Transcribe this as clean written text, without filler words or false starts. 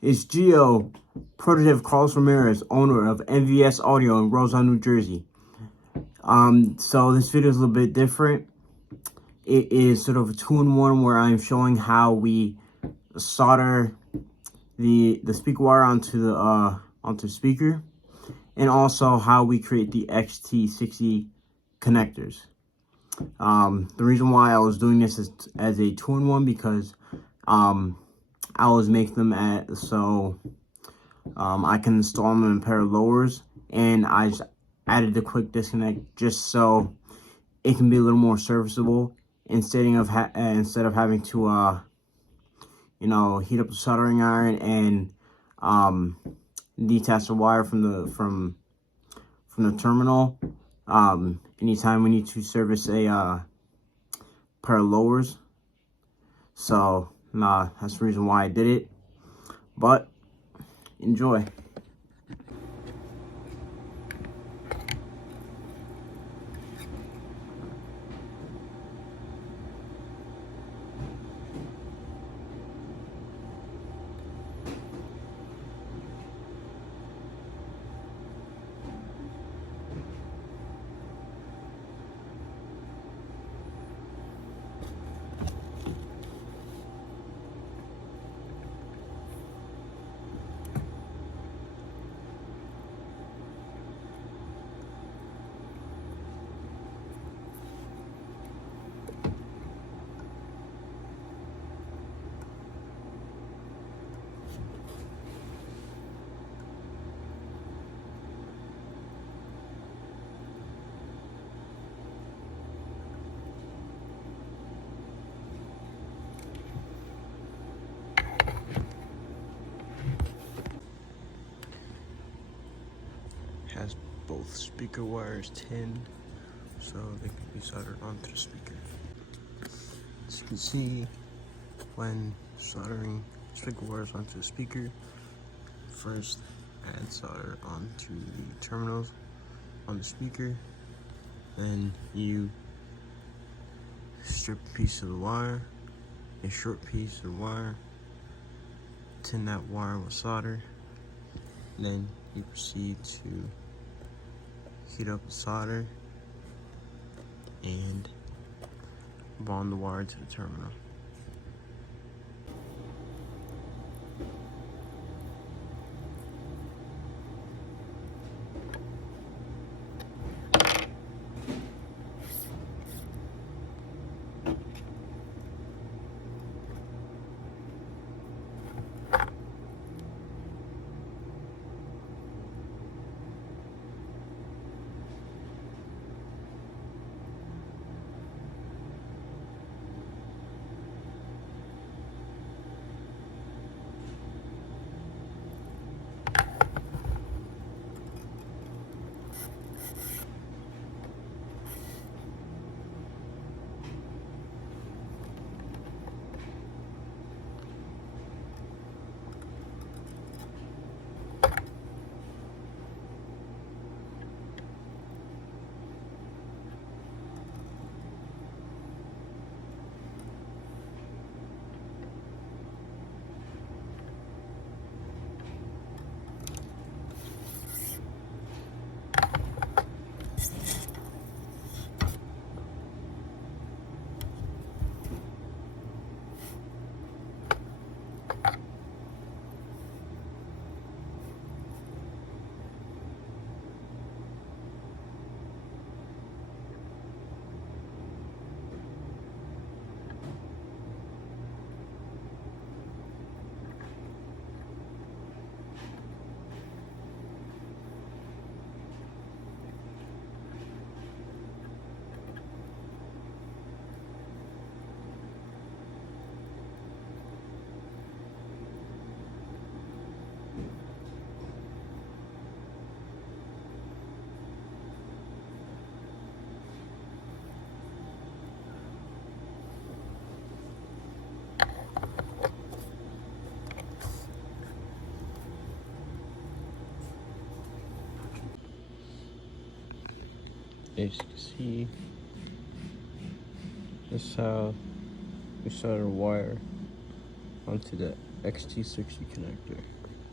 It's Geo, prototype Carlos Ramirez, owner of NVS Audio in Roselle, New Jersey. So this video is a little bit different. It is sort of a 2-in-1 where I'm showing how we solder the speaker wire onto the speaker, and also how we create the XT60 connectors. The reason why I was doing this is as a 2-in-1 because I always make them so I can install them in a pair of lowers, and I just added the quick disconnect just so it can be a little more serviceable instead of having to heat up the soldering iron and detach the wire from the terminal anytime we need to service a pair of lowers. So that's the reason why I did it, but enjoy. Has both speaker wires tinned so they can be soldered onto the speaker. As you can see, when soldering speaker wires onto the speaker, first add solder onto the terminals on the speaker, then you strip a piece of the wire, a short piece of wire, tin that wire with solder, then you proceed to heat up the solder and bond the wire to the terminal. As you can see, this is how we solder wire onto that XT60 connector.